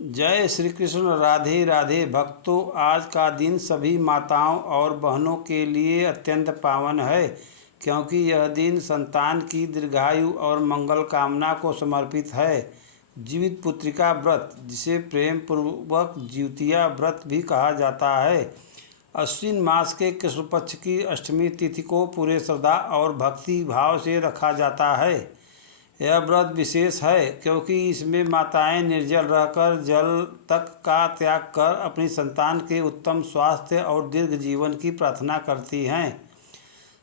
जय श्री कृष्ण। राधे राधे भक्तों, आज का दिन सभी माताओं और बहनों के लिए अत्यंत पावन है, क्योंकि यह दिन संतान की दीर्घायु और मंगल कामना को समर्पित है। जीवित पुत्रिका व्रत, जिसे प्रेम पूर्वक जीवतिया व्रत भी कहा जाता है, अश्विन मास के कृष्ण पक्ष की अष्टमी तिथि को पूरे श्रद्धा और भक्ति भाव से रखा जाता है। यह व्रत विशेष है क्योंकि इसमें माताएं निर्जल रहकर जल तक का त्याग कर अपनी संतान के उत्तम स्वास्थ्य और दीर्घ जीवन की प्रार्थना करती हैं।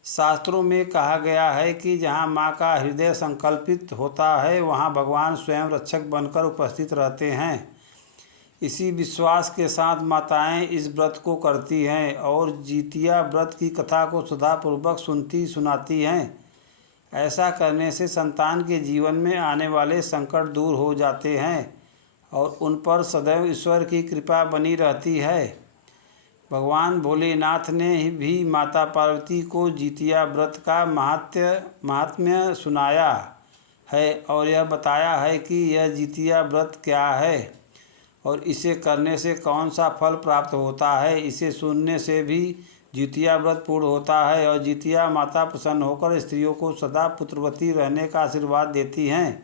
शास्त्रों में कहा गया है कि जहाँ माँ का हृदय संकल्पित होता है, वहाँ भगवान स्वयं रक्षक बनकर उपस्थित रहते हैं। इसी विश्वास के साथ माताएं इस व्रत को करती हैं और जितिया व्रत की कथा को श्रद्धापूर्वक सुनती सुनाती हैं। ऐसा करने से संतान के जीवन में आने वाले संकट दूर हो जाते हैं और उन पर सदैव ईश्वर की कृपा बनी रहती है। भगवान भोलेनाथ ने भी माता पार्वती को जितिया व्रत का महात्म्य सुनाया है और यह बताया है कि यह जितिया व्रत क्या है और इसे करने से कौन सा फल प्राप्त होता है। इसे सुनने से भी जितिया व्रत पूर्ण होता है और जितिया माता प्रसन्न होकर स्त्रियों को सदा पुत्रवती रहने का आशीर्वाद देती हैं।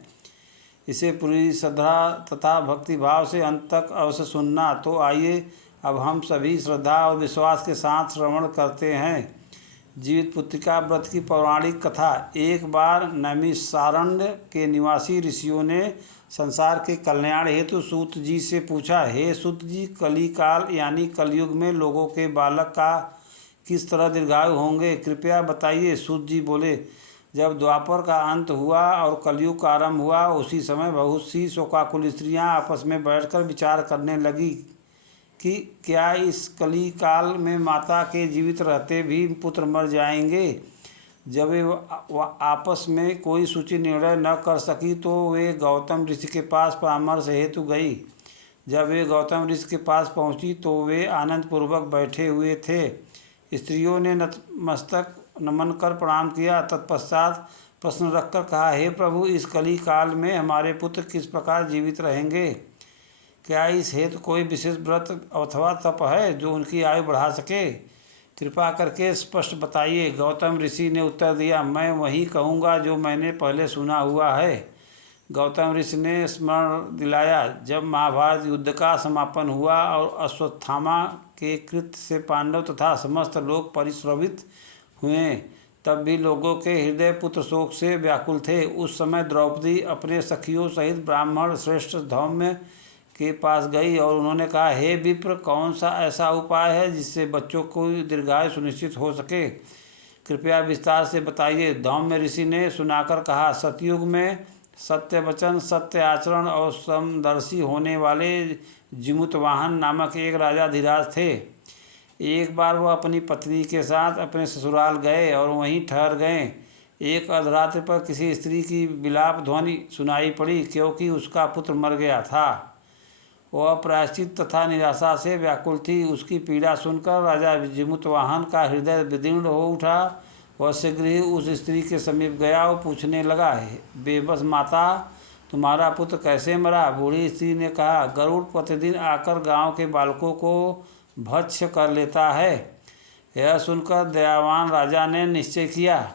इसे पूरी श्रद्धा तथा भक्तिभाव से अंत तक अवश्य सुनना। तो आइए अब हम सभी श्रद्धा और विश्वास के साथ श्रवण करते हैं। जीवित पुत्रिका व्रत की पौराणिक कथा। एक बार नैमिषारण्य के निवासी ऋषियों ने संसार के कल्याण हेतु सूत जी से पूछा, हे सूत जी, कली काल यानी कलयुग में लोगों के बालक का किस तरह दीर्घायु होंगे, कृपया बताइए। सूत जी बोले, जब द्वापर का अंत हुआ और कलयुग का आरंभ हुआ, उसी समय बहुत सी शोकाकुल स्त्रियां आपस में बैठकर विचार करने लगी कि क्या इस कली काल में माता के जीवित रहते भी पुत्र मर जाएंगे। जब वे आपस में कोई सूचित निर्णय न कर सकी तो वे गौतम ऋषि के पास परामर्श हेतु गई। जब वे गौतम ऋषि के पास पहुंची तो वे आनंदपूर्वक बैठे हुए थे। स्त्रियों ने नतमस्तक नमन कर प्रणाम किया। तत्पश्चात प्रश्न रखकर कहा, हे प्रभु, इस कली काल में हमारे पुत्र किस प्रकार जीवित रहेंगे। क्या इस हेतु कोई विशेष व्रत अथवा तप है जो उनकी आयु बढ़ा सके, कृपा करके स्पष्ट बताइए। गौतम ऋषि ने उत्तर दिया, मैं वही कहूँगा जो मैंने पहले सुना हुआ है। गौतम ऋषि ने स्मरण दिलाया, जब महाभारत युद्ध का समापन हुआ और अश्वत्थामा के कृत्य से पांडव तथा समस्त लोग परिश्रवित हुए, तब भी लोगों के हृदय पुत्र शोक से व्याकुल थे। उस समय द्रौपदी अपने सखियों सहित ब्राह्मण श्रेष्ठ धौम्य के पास गई और उन्होंने कहा, हे विप्र, कौन सा ऐसा उपाय है जिससे बच्चों को दीर्घायु सुनिश्चित हो सके, कृपया विस्तार से बताइए। धौम्य ऋषि ने सुनाकर कहा, सतयुग में सत्य वचन, सत्य आचरण और समदर्शी होने वाले जिमुतवाहन नामक एक राजा धीराज थे। एक बार वह अपनी पत्नी के साथ अपने ससुराल गए और वहीं ठहर गए। एक अर्धरात्रि पर किसी स्त्री की विलाप ध्वनि सुनाई पड़ी, क्योंकि उसका पुत्र मर गया था। वह प्रायश्चित तथा निराशा से व्याकुल थी। उसकी पीड़ा सुनकर राजा जिमुतवाहन का हृदय विदीर्ण हो उठा। वह शीघ्र ही उस स्त्री के समीप गया और पूछने लगा, बेबस माता, तुम्हारा पुत्र कैसे मरा। बूढ़ी स्त्री ने कहा, गरुड़ प्रतिदिन आकर गांव के बालकों को भक्ष्य कर लेता है। यह सुनकर दयावान राजा ने निश्चय किया,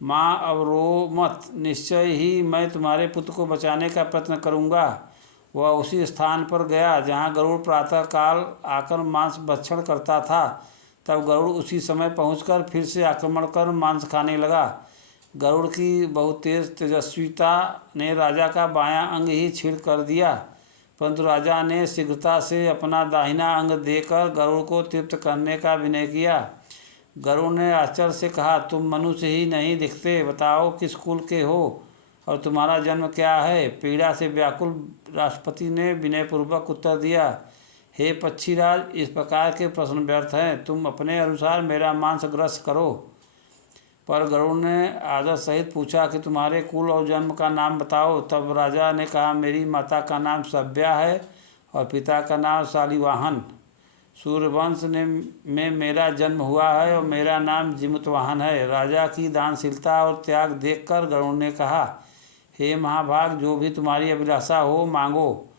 माँ अब रो मत, निश्चय ही मैं तुम्हारे पुत्र को बचाने का प्रयत्न करूँगा। वह उसी स्थान पर गया जहाँ गरुड़ प्रातःकाल आकर मांस भक्षण करता था। तब गरुड़ उसी समय पहुंचकर फिर से आक्रमण कर मांस खाने लगा। गरुड़ की बहुत तेज तेजस्विता ने राजा का बायां अंग ही छीड़ कर दिया, परंतु राजा ने शीघ्रता से अपना दाहिना अंग देकर गरुड़ को तृप्त करने का विनय किया। गरुड़ ने आश्चर्य से कहा, तुम मनुष्य ही नहीं दिखते, बताओ किस कुल के हो और तुम्हारा जन्म क्या है। पीड़ा से व्याकुल राष्ट्रपति ने विनयपूर्वक उत्तर दिया, हे पक्षीराज, इस प्रकार के प्रश्न व्यर्थ हैं, तुम अपने अनुसार मेरा मांस ग्रस्त करो। पर गरुड़ ने आदर सहित पूछा कि तुम्हारे कुल और जन्म का नाम बताओ। तब राजा ने कहा, मेरी माता का नाम सभ्या है और पिता का नाम शालिवाहन। सूर्यवंश में मेरा जन्म हुआ है और मेरा नाम जिमुतवाहन है। राजा की दानशीलता और त्याग देखकर गरुड़ ने कहा, हे महाभाग, जो भी तुम्हारी अभिलाषा हो मांगो।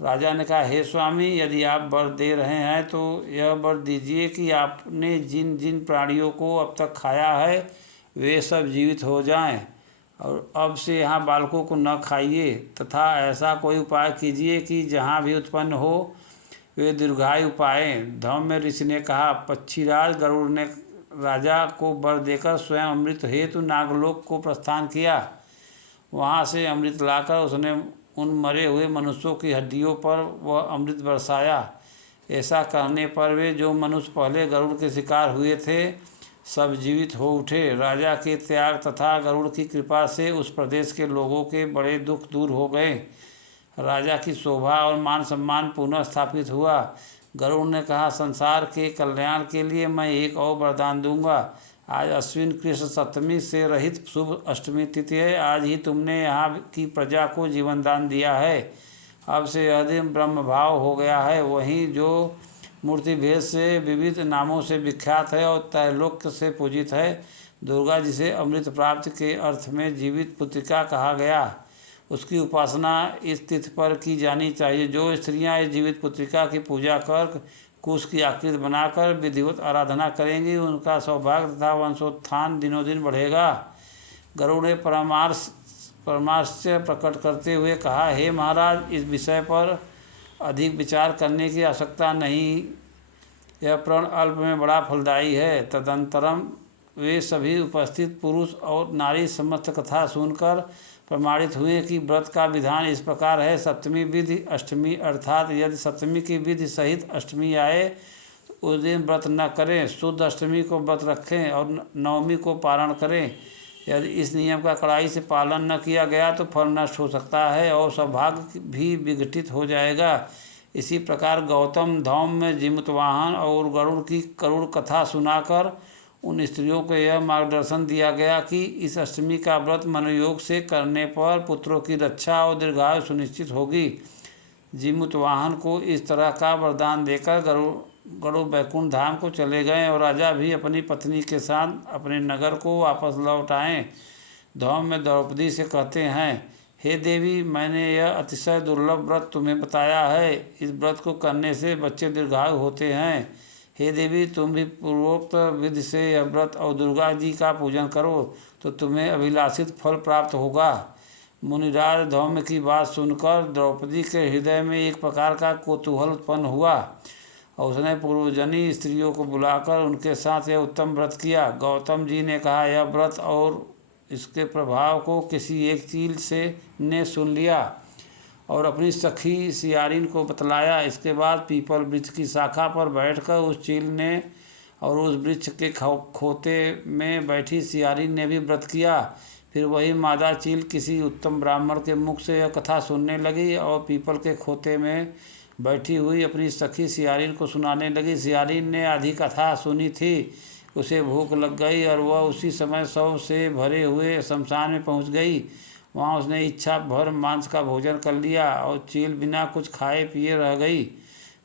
राजा ने कहा, हे स्वामी, यदि आप वर दे रहे हैं तो यह वर दीजिए कि आपने जिन जिन प्राणियों को अब तक खाया है वे सब जीवित हो जाएं, और अब से यहाँ बालकों को न खाइए, तथा ऐसा कोई उपाय कीजिए कि जहाँ भी उत्पन्न हो वे दीर्घायु पाएं। धौम्य ऋषि ने कहा, पक्षीराज गरुड़ ने राजा को वर देकर स्वयं अमृत हेतु नागलोक को प्रस्थान किया। वहाँ से अमृत लाकर उसने उन मरे हुए मनुष्यों की हड्डियों पर वह अमृत बरसाया। ऐसा करने पर वे जो मनुष्य पहले गरुड़ के शिकार हुए थे सब जीवित हो उठे। राजा के त्याग तथा गरुड़ की कृपा से उस प्रदेश के लोगों के बड़े दुख दूर हो गए। राजा की शोभा और मान सम्मान पुनः स्थापित हुआ। गरुड़ ने कहा, संसार के कल्याण के लिए मैं एक और वरदान दूंगा। आज अश्विन कृष्ण सप्तमी से रहित शुभ अष्टमी तिथि है। आज ही तुमने यहाँ की प्रजा को जीवन दान दिया है। अब से यह दिन ब्रह्म भाव हो गया है। वहीं जो मूर्ति भेद से विविध नामों से विख्यात है और त्रैलोक्य से पूजित है, दुर्गा जिसे अमृत प्राप्ति के अर्थ में जीवित पुत्रिका कहा गया, उसकी उपासना इस तिथि पर की जानी चाहिए। जो स्त्रियां इस जीवित पुत्रिका की पूजा कर कुश की आकृति बनाकर विधिवत आराधना करेंगी, उनका सौभाग्य तथा वंशोत्थान दिनों दिन बढ़ेगा। गरुड़ ने परमार्श्य प्रकट करते हुए कहा, हे महाराज, इस विषय पर अधिक विचार करने की आवश्यकता नहीं। यह प्रण अल्प में बड़ा फलदायी है। तदंतरम वे सभी उपस्थित पुरुष और नारी समस्त कथा सुनकर प्रमाणित हुए कि व्रत का विधान इस प्रकार है। सप्तमी विधि अष्टमी, अर्थात यदि सप्तमी की विधि सहित अष्टमी आए तो उस दिन व्रत न करें। शुद्ध अष्टमी को व्रत रखें और नवमी को पारण करें। यदि इस नियम का कड़ाई से पालन न किया गया तो फल नष्ट हो सकता है और सौभाग्य भी विघटित हो जाएगा। इसी प्रकार गौतम, धौम्य, जिमतवाहन और गरुड़ की करुण कथा सुनाकर उन स्त्रियों को यह मार्गदर्शन दिया गया कि इस अष्टमी का व्रत मनोयोग से करने पर पुत्रों की रक्षा और दीर्घायु सुनिश्चित होगी। जिमतवाहन को इस तरह का वरदान देकर गरुड़ बैकुंठ धाम को चले गए और राजा भी अपनी पत्नी के साथ अपने नगर को वापस लौट आए। धौम्य द्रौपदी से कहते हैं, हे देवी, मैंने यह अतिशय दुर्लभ व्रत तुम्हें बताया है। इस व्रत को करने से बच्चे दीर्घायु होते हैं। हे देवी, तुम भी पूर्वोक्त विधि से यह व्रत और दुर्गा जी का पूजन करो तो तुम्हें अभिलाषित फल प्राप्त होगा। मुनिराज धौम्य की बात सुनकर द्रौपदी के हृदय में एक प्रकार का कौतूहल उत्पन्न हुआ और उसने पूर्वजनी स्त्रियों को बुलाकर उनके साथ यह उत्तम व्रत किया। गौतम जी ने कहा, यह व्रत और इसके प्रभाव को किसी एक चील से ने सुन लिया और अपनी सखी सियारिन को बतलाया। इसके बाद पीपल वृक्ष की शाखा पर बैठकर उस चील ने और उस वृक्ष के खोते में बैठी सियारिन ने भी व्रत किया। फिर वही मादा चील किसी उत्तम ब्राह्मण के मुख से यह कथा सुनने लगी और पीपल के खोते में बैठी हुई अपनी सखी सियारिन को सुनाने लगी। सियारिन ने आधी कथा सुनी थी, उसे भूख लग गई और वह उसी समय शव से भरे हुए शमशान में पहुंच गई। वहाँ उसने इच्छा भर मांस का भोजन कर लिया और चील बिना कुछ खाए पिए रह गई।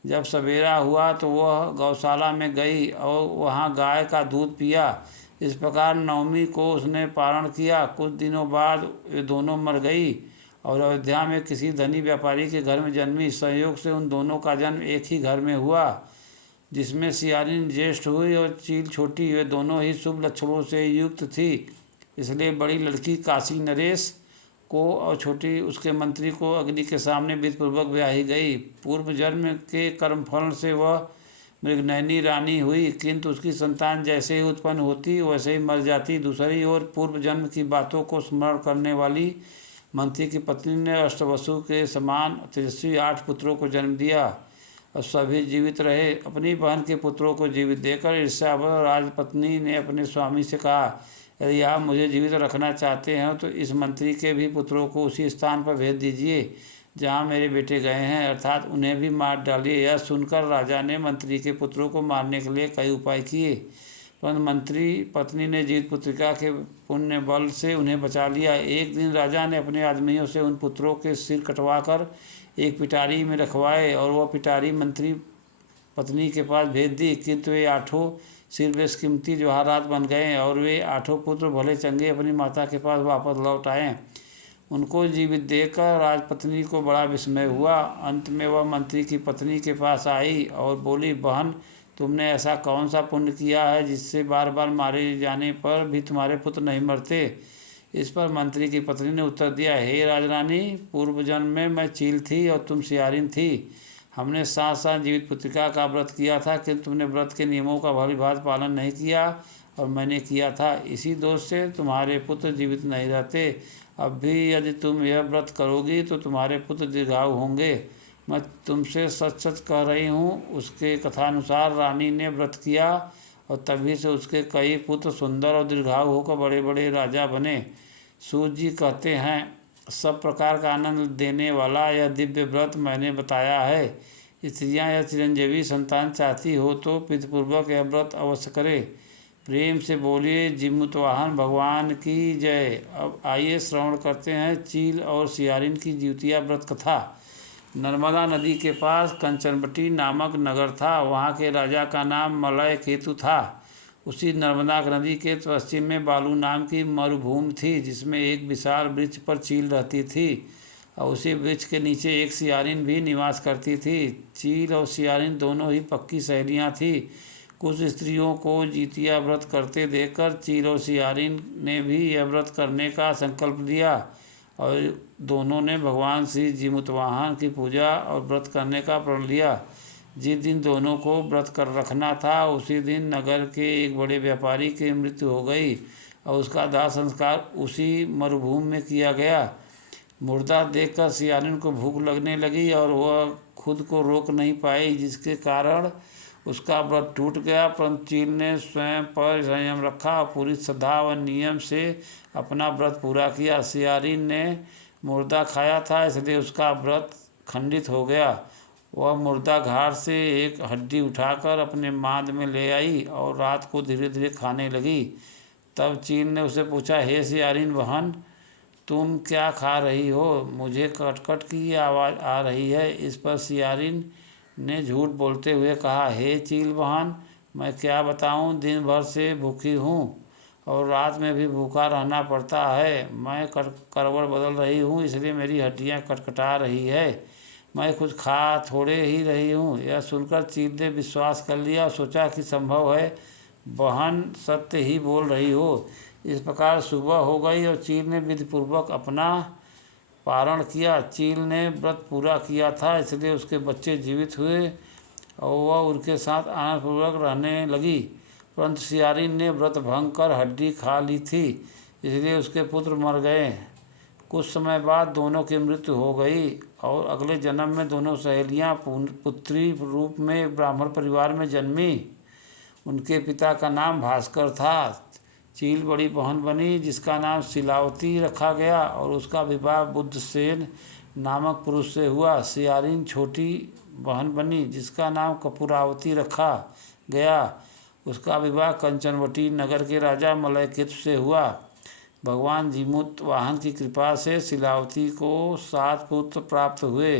जब सवेरा हुआ तो वह गौशाला में गई और वहाँ गाय का दूध पिया। इस प्रकार नवमी को उसने पारण किया। कुछ दिनों बाद वे दोनों मर गई और अयोध्या में किसी धनी व्यापारी के घर में जन्मी। संयोग से उन दोनों का जन्म एक ही घर में हुआ, जिसमें सियारिन ज्येष्ठ हुई और चील छोटी। वे दोनों ही शुभ लक्षणों से युक्त थी, इसलिए बड़ी लड़की काशी नरेश को और छोटी उसके मंत्री को अग्नि के सामने विधिपूर्वक ब्याही गई। पूर्व जन्म के कर्मफल से वह मृगनयनी रानी हुई, किंतु उसकी संतान जैसे ही उत्पन्न होती वैसे ही मर जाती। दूसरी ओर पूर्व जन्म की बातों को स्मरण करने वाली मंत्री की पत्नी ने अष्टवसु के समान तेजस्वी 8 पुत्रों को जन्म दिया और सभी जीवित रहे। अपनी बहन के पुत्रों को जीवित देकर ईर्ष्यावश राजपत्नी ने अपने स्वामी से कहा, यदि आप मुझे जीवित रखना चाहते हैं तो इस मंत्री के भी पुत्रों को उसी स्थान पर भेज दीजिए जहाँ मेरे बेटे गए हैं, अर्थात उन्हें भी मार डालिए। यह सुनकर राजा ने मंत्री के पुत्रों को मारने के लिए कई उपाय किए, परंतु मंत्री पत्नी ने जीवित पुत्रिका के पुण्य बल से उन्हें बचा लिया। एक दिन राजा ने अपने आदमियों से उन पुत्रों के सिर कटवाकर एक पिटारी में रखवाए और वह पिटारी मंत्री पत्नी के पास भेज दी, किंतु वे 8 सिर बेशकीमती जवाहरात बन गए और वे 8 पुत्र भले चंगे अपनी माता के पास वापस लौट आए। उनको जीवित देखकर राजपत्नी को बड़ा विस्मय हुआ। अंत में वह मंत्री की पत्नी के पास आई और बोली, बहन, तुमने ऐसा कौन सा पुण्य किया है जिससे बार बार मारे जाने पर भी तुम्हारे पुत्र नहीं मरते। इस पर मंत्री की पत्नी ने उत्तर दिया, हे राजरानी, पूर्व जन्म में मैं चील थी और तुम सियारिन थी। हमने साथ साथ जीवित पुत्रिका का व्रत किया था, किंतु तुमने व्रत के नियमों का भलीभांति पालन नहीं किया और मैंने किया था। इसी दोष से तुम्हारे पुत्र जीवित नहीं रहते। अब भी यदि तुम यह व्रत करोगी तो तुम्हारे पुत्र दीर्घायु होंगे। मैं तुमसे सच सच कह रही हूँ। उसके कथानुसार रानी ने व्रत किया और तभी से उसके कई पुत्र सुंदर और दीर्घायु होकर बड़े बड़े राजा बने। सूत जी कहते हैं, सब प्रकार का आनंद देने वाला यह दिव्य व्रत मैंने बताया है। स्त्रियां यह चिरंजीवी संतान चाहती हो तो विधिपूर्वक यह व्रत अवश्य करे। प्रेम से बोलिए जिमुतवाहन भगवान की जय। अब आइए श्रवण करते हैं चील और सियारिन की जिउतिया व्रत कथा। नर्मदा नदी के पास कंचनवटी नामक नगर था। वहाँ के राजा का नाम मलय केतु था। उसी नर्मदा नदी के पश्चिम में बालू नाम की मरुभूमि थी, जिसमें एक विशाल वृक्ष पर चील रहती थी और उसी वृक्ष के नीचे एक सियारिन भी निवास करती थी। चील और सियारिन दोनों ही पक्की सहेलियाँ थीं। कुछ स्त्रियों को जितिया व्रत करते देखकर चील और सियारिन ने भी यह व्रत करने का संकल्प लिया और दोनों ने भगवान श्री जिमुतवाहन की पूजा और व्रत करने का प्रण लिया। जिस दिन दोनों को व्रत कर रखना था उसी दिन नगर के एक बड़े व्यापारी की मृत्यु हो गई और उसका दाह संस्कार उसी मरुभूमि में किया गया। मुर्दा देखकर सियारिन को भूख लगने लगी और वह खुद को रोक नहीं पाई, जिसके कारण उसका व्रत टूट गया। परंतु चील ने स्वयं पर संयम रखा और पूरी श्रद्धा व नियम से अपना व्रत पूरा किया। सियारिन ने मुर्दा खाया था, इसलिए उसका व्रत खंडित हो गया। वह मुर्दा घाट से एक हड्डी उठाकर अपने मांद में ले आई और रात को धीरे धीरे खाने लगी। तब चील ने उसे पूछा, हे सियारिन बहन, तुम क्या खा रही हो? मुझे कटकट की आवाज़ आ रही है। इस पर सियारिन ने झूठ बोलते हुए कहा, हे चील बहन, मैं क्या बताऊं, दिन भर से भूखी हूँ और रात में भी भूखा रहना पड़ता है। मैं करवट बदल रही हूँ, इसलिए मेरी हड्डियाँ कटकटा रही है। मैं कुछ खा थोड़े ही रही हूँ। यह सुनकर चील ने विश्वास कर लिया और सोचा कि संभव है बहन सत्य ही बोल रही हो। इस प्रकार सुबह हो गई और चील ने विधिपूर्वक अपना पारण किया। चील ने व्रत पूरा किया था, इसलिए उसके बच्चे जीवित हुए और वह उनके साथ आनंदपूर्वक रहने लगी। परंतु सियारिन ने व्रत भंग कर हड्डी खा ली थी, इसलिए उसके पुत्र मर गए। कुछ समय बाद दोनों की मृत्यु हो गई और अगले जन्म में दोनों सहेलियां पुत्री रूप में ब्राह्मण परिवार में जन्मी। उनके पिता का नाम भास्कर था। चील बड़ी बहन बनी, जिसका नाम शिलावती रखा गया और उसका विवाह बुद्धसेन नामक पुरुष से हुआ। सियारिन छोटी बहन बनी, जिसका नाम कपूरावती रखा गया। उसका विवाह कंचनवटी नगर के राजा मलयकेतु से हुआ। भगवान जिमुतवाहन की कृपा से शिलावती को 7 पुत्र प्राप्त हुए,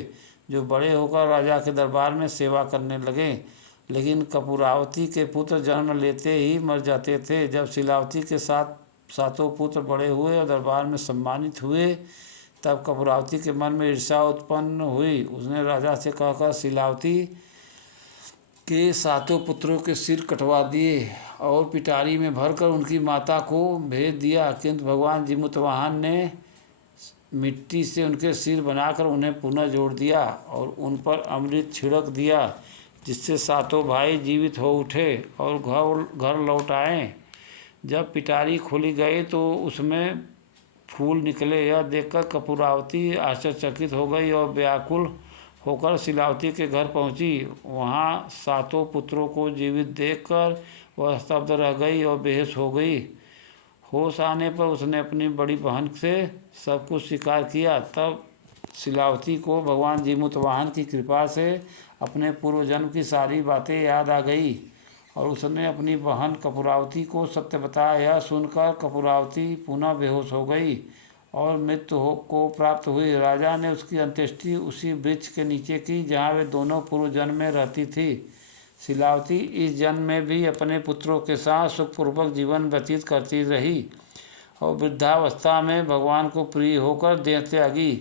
जो बड़े होकर राजा के दरबार में सेवा करने लगे। लेकिन कपूरावती के पुत्र जन्म लेते ही मर जाते थे। जब शिलावती के 7 पुत्र बड़े हुए और दरबार में सम्मानित हुए, तब कपूरावती के मन में ईर्ष्या उत्पन्न हुई। उसने राजा से कहकर शिलावती के 7 पुत्रों के सिर कटवा दिए और पिटारी में भरकर उनकी माता को भेज दिया। किंतु भगवान जिमुतवाहन ने मिट्टी से उनके सिर बनाकर उन्हें पुनः जोड़ दिया और उन पर अमृत छिड़क दिया, जिससे 7 भाई जीवित हो उठे और घर लौट आए। जब पिटारी खोली गई तो उसमें फूल निकले। यह देखकर कपूरावती आश्चर्यचकित हो गई और व्याकुल होकर शिलावती के घर पहुंची। वहां 7 पुत्रों को जीवित देखकर वह स्तब्ध रह गई और बेहोश हो गई। होश आने पर उसने अपनी बड़ी बहन से सब कुछ स्वीकार किया। तब शिलावती को भगवान जिमुतवाहन की कृपा से अपने पूर्व जन्म की सारी बातें याद आ गई और उसने अपनी बहन कपूरावती को सत्य बताया। यह सुनकर कपूरावती पुनः बेहोश हो गई और मृत्यु को प्राप्त हुई। राजा ने उसकी अंत्येष्टि उसी वृक्ष के नीचे की जहाँ वे दोनों पूर्व जन्म में रहती थी। शिलावती इस जन्म में भी अपने पुत्रों के साथ सुखपूर्वक जीवन व्यतीत करती रही और वृद्धावस्था में भगवान को प्रिय होकर देह त्यागी।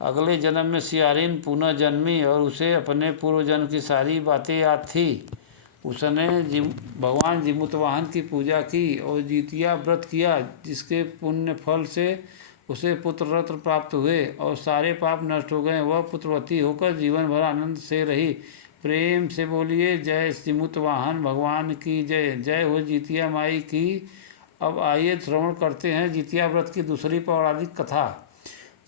अगले जन्म में सियारिन पुनः जन्मी और उसे अपने पूर्व जन्म की सारी बातें याद थी। उसने भगवान जिमुतवाहन की पूजा की और जितिया व्रत किया, जिसके पुण्य फल से उसे पुत्र रत्न प्राप्त हुए और सारे पाप नष्ट हो गए। वह पुत्रवती होकर जीवन भर आनंद से रही। प्रेम से बोलिए जय जिमुतवाहन भगवान की जय। जय हो जितिया माई की। अब आइए श्रवण करते हैं जितिया व्रत की दूसरी पौराणिक कथा,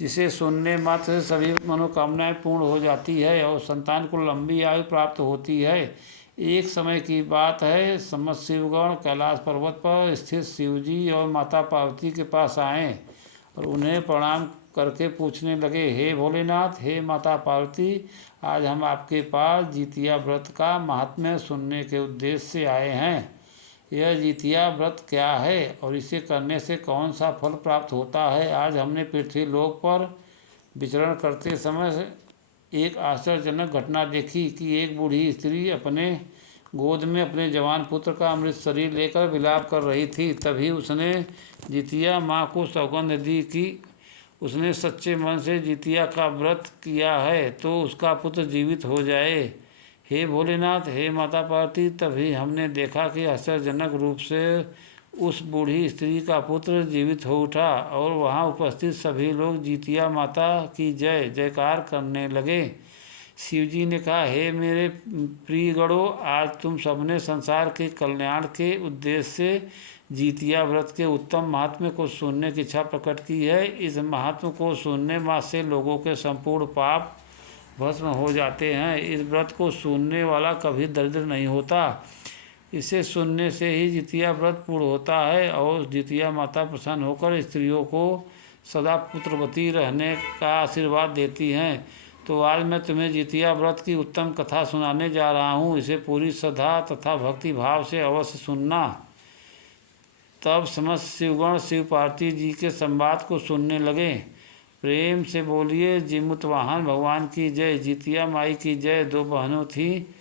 जिसे सुनने मात्र से सभी मनोकामनाएं पूर्ण हो जाती है और संतान को लंबी आयु प्राप्त होती है। एक समय की बात है, समस्त शिवगण कैलाश पर्वत पर स्थित शिवजी और माता पार्वती के पास आए और उन्हें प्रणाम करके पूछने लगे, हे भोलेनाथ, हे माता पार्वती, आज हम आपके पास जितिया व्रत का महात्म्य सुनने के उद्देश्य से आए हैं। यह जितिया व्रत क्या है और इसे करने से कौन सा फल प्राप्त होता है? आज हमने पृथ्वी लोक पर विचरण करते समय एक आश्चर्यजनक घटना देखी कि एक बूढ़ी स्त्री अपने गोद में अपने जवान पुत्र का अमृत शरीर लेकर विलाप कर रही थी। तभी उसने जितिया माँ को सौगंध दी कि उसने सच्चे मन से जितिया का व्रत किया है तो उसका पुत्र जीवित हो जाए। हे भोलेनाथ, हे माता पार्वती, तभी हमने देखा कि आश्चर्यजनक रूप से उस बूढ़ी स्त्री का पुत्र जीवित हो उठा और वहाँ उपस्थित सभी लोग जितिया माता की जय जयकार करने लगे। शिवजी ने कहा, हे मेरे प्रिय गणों, आज तुम सबने संसार के कल्याण के उद्देश्य से जितिया व्रत के उत्तम महात्म्य को सुनने की इच्छा प्रकट की है। इस महात्म को सुनने मात्र से लोगों के संपूर्ण पाप भस्म हो जाते हैं। इस व्रत को सुनने वाला कभी दरिद्र नहीं होता। इसे सुनने से ही जितिया व्रत पूर्ण होता है और जितिया माता प्रसन्न होकर स्त्रियों को सदा पुत्रवती रहने का आशीर्वाद देती हैं। तो आज मैं तुम्हें जितिया व्रत की उत्तम कथा सुनाने जा रहा हूँ। इसे पूरी श्रद्धा तथा भक्ति भाव से अवश्य सुनना। तब समस्त शिवगण शिव पार्वती जी के संवाद को सुनने लगे। प्रेम से बोलिए जिमुतवाहन भगवान की जय। जितिया माई की जय। दो बहनों थी,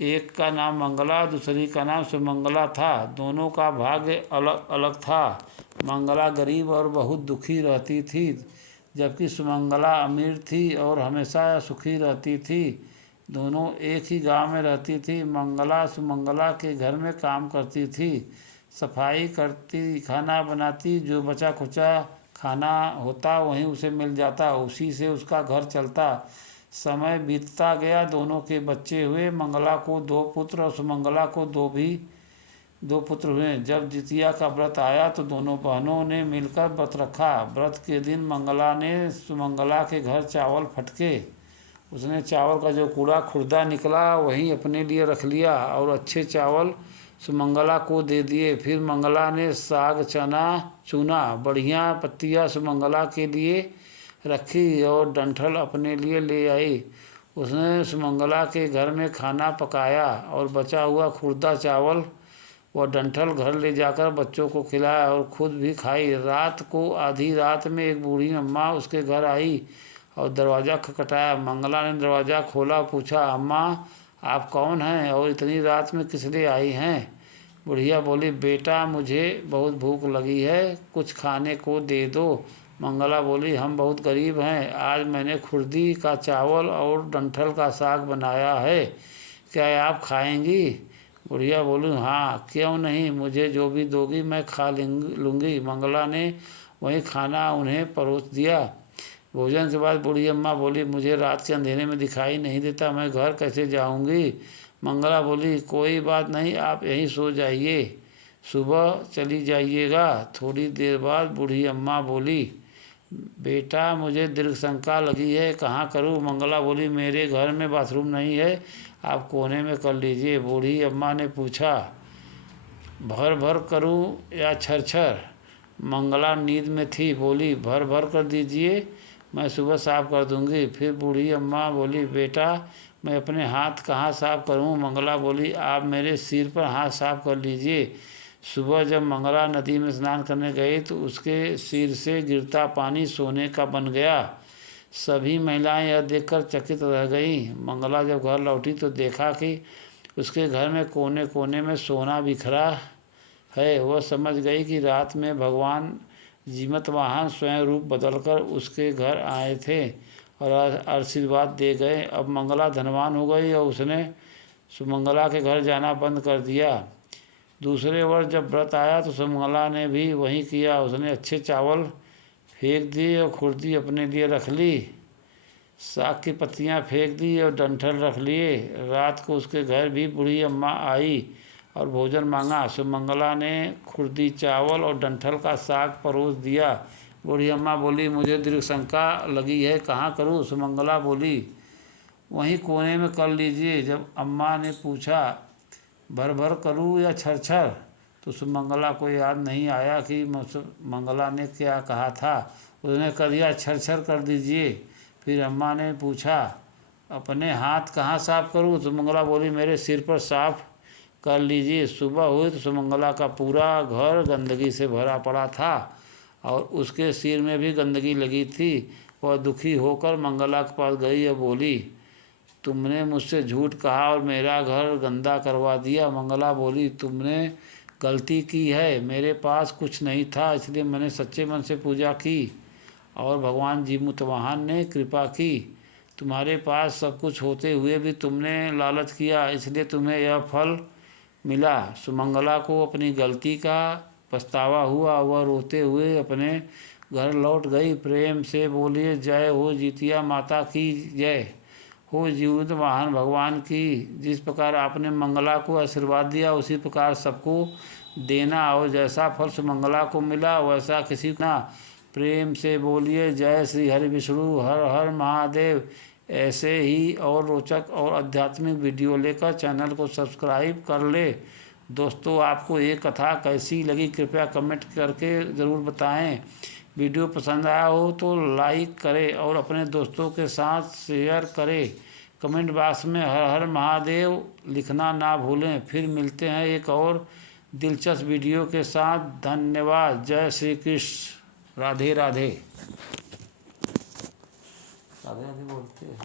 एक का नाम मंगला, दूसरी का नाम सुमंगला था। दोनों का भाग्य अलग अलग था। मंगला गरीब और बहुत दुखी रहती थी, जबकि सुमंगला अमीर थी और हमेशा सुखी रहती थी। दोनों एक ही गांव में रहती थी। मंगला सुमंगला के घर में काम करती थी, सफाई करती, खाना बनाती। जो बचा खुचा खाना होता वहीं उसे मिल जाता, उसी से उसका घर चलता। समय बीतता गया, दोनों के बच्चे हुए। मंगला को 2 पुत्र और सुमंगला को 2 पुत्र हुए। जब जितिया का व्रत आया तो दोनों बहनों ने मिलकर व्रत रखा। व्रत के दिन मंगला ने सुमंगला के घर चावल फटके। उसने चावल का जो कूड़ा खुर्दा निकला वहीं अपने लिए रख लिया और अच्छे चावल सुमंगला को दे दिए। फिर मंगला ने साग चना चुना, बढ़िया पत्तियाँ सुमंगला के लिए रखी और डंठल अपने लिए ले आई। उसने सुमंगला के घर में खाना पकाया और बचा हुआ खुर्दा चावल वह डंठल घर ले जाकर बच्चों को खिलाया और खुद भी खाई। रात को आधी रात में एक बूढ़ी अम्मा उसके घर आई और दरवाज़ा खटखटाया। मंगला ने दरवाज़ा खोला, पूछा, अम्मा आप कौन हैं और इतनी रात में किस लिए आई हैं? बुढ़िया बोली, बेटा मुझे बहुत भूख लगी है, कुछ खाने को दे दो। मंगला बोली, हम बहुत गरीब हैं, आज मैंने खुर्दी का चावल और डंठल का साग बनाया है, क्या आप खाएंगी? बुढ़िया बोली, हाँ क्यों नहीं, मुझे जो भी दोगी मैं खा लूँगी। मंगला ने वही खाना उन्हें परोस दिया। भोजन के बाद बूढ़ी अम्मा बोली, मुझे रात के अंधेरे में दिखाई नहीं देता, मैं घर कैसे जाऊंगी? मंगला बोली, कोई बात नहीं, आप यहीं सो जाइए, सुबह चली जाइएगा। थोड़ी देर बाद बूढ़ी अम्मा बोली, बेटा मुझे दीर्घ शंका लगी है, कहाँ करूँ? मंगला बोली, मेरे घर में बाथरूम नहीं है, आप कोने में कर लीजिए। बूढ़ी अम्मा ने पूछा, भर भर करूँ या छर छर? मंगला नींद में थी, बोली, भर भर कर दीजिए, मैं सुबह साफ़ कर दूंगी। फिर बूढ़ी अम्मा बोली, बेटा मैं अपने हाथ कहाँ साफ़ करूँ? मंगला बोली, आप मेरे सिर पर हाथ साफ़ कर लीजिए। सुबह जब मंगला नदी में स्नान करने गई तो उसके सिर से गिरता पानी सोने का बन गया। सभी महिलाएं यह देखकर चकित रह गईं। मंगला जब घर लौटी तो देखा कि उसके घर में कोने कोने में सोना बिखरा है। वह समझ गई कि रात में भगवान जीमूतवाहन स्वयं रूप बदलकर उसके घर आए थे और आशीर्वाद दे गए। अब मंगला धनवान हो गई और उसने सुमंगला के घर जाना बंद कर दिया। दूसरे वर्ष जब व्रत आया तो सुमंगला ने भी वही किया। उसने अच्छे चावल फेंक दिए और खुर्दी अपने लिए रख ली, साग की पत्तियां फेंक दी और डंठल रख लिए। रात को उसके घर भी बूढ़ी अम्मा आई और भोजन मांगा। सुमंगला ने खुर्दी चावल और डंठल का साग परोस दिया। बूढ़ी अम्मा बोली, मुझे दृढ़ शंका लगी है, कहाँ करूँ? सुमंगला बोली, वहीं कोने में कर लीजिए। जब अम्मा ने पूछा, भर भर करूँ या छर छर, तो सुमंगला को याद नहीं आया कि मंगला ने क्या कहा था। उसने कह दिया, छर छर कर दीजिए। फिर अम्मा ने पूछा, अपने हाथ कहाँ साफ करूँ? सुमंगला बोली, मेरे सिर पर साफ कर लीजिए। सुबह हुई तो सुमंगला का पूरा घर गंदगी से भरा पड़ा था और उसके सिर में भी गंदगी लगी थी। वह दुखी होकर मंगला के पास गई और बोली, तुमने मुझसे झूठ कहा और मेरा घर गंदा करवा दिया। मंगला बोली, तुमने गलती की है, मेरे पास कुछ नहीं था, इसलिए मैंने सच्चे मन से पूजा की और भगवान जीमूतवाहन ने कृपा की। तुम्हारे पास सब कुछ होते हुए भी तुमने लालच किया, इसलिए तुम्हें यह फल मिला। सुमंगला को अपनी गलती का पछतावा हुआ। वह रोते हुए अपने घर लौट गई। प्रेम से बोलिए, जय हो जितिया माता की, जय हो जीमूतवाहन भगवान की। जिस प्रकार आपने मंगला को आशीर्वाद दिया उसी प्रकार सबको देना और जैसा फल सुमंगला को मिला वैसा किसी को ना। प्रेम से बोलिए, जय श्री हरि विष्णु, हर हर महादेव। ऐसे ही और रोचक और आध्यात्मिक वीडियो लेकर चैनल को सब्सक्राइब कर ले। दोस्तों, आपको ये कथा कैसी लगी कृपया कमेंट करके ज़रूर बताएं। वीडियो पसंद आया हो तो लाइक करें और अपने दोस्तों के साथ शेयर करें। कमेंट बॉक्स में हर हर महादेव लिखना ना भूलें। फिर मिलते हैं एक और दिलचस्प वीडियो के साथ। धन्यवाद। जय श्री कृष्ण। राधे राधे। राधे राधे बोलते हैं।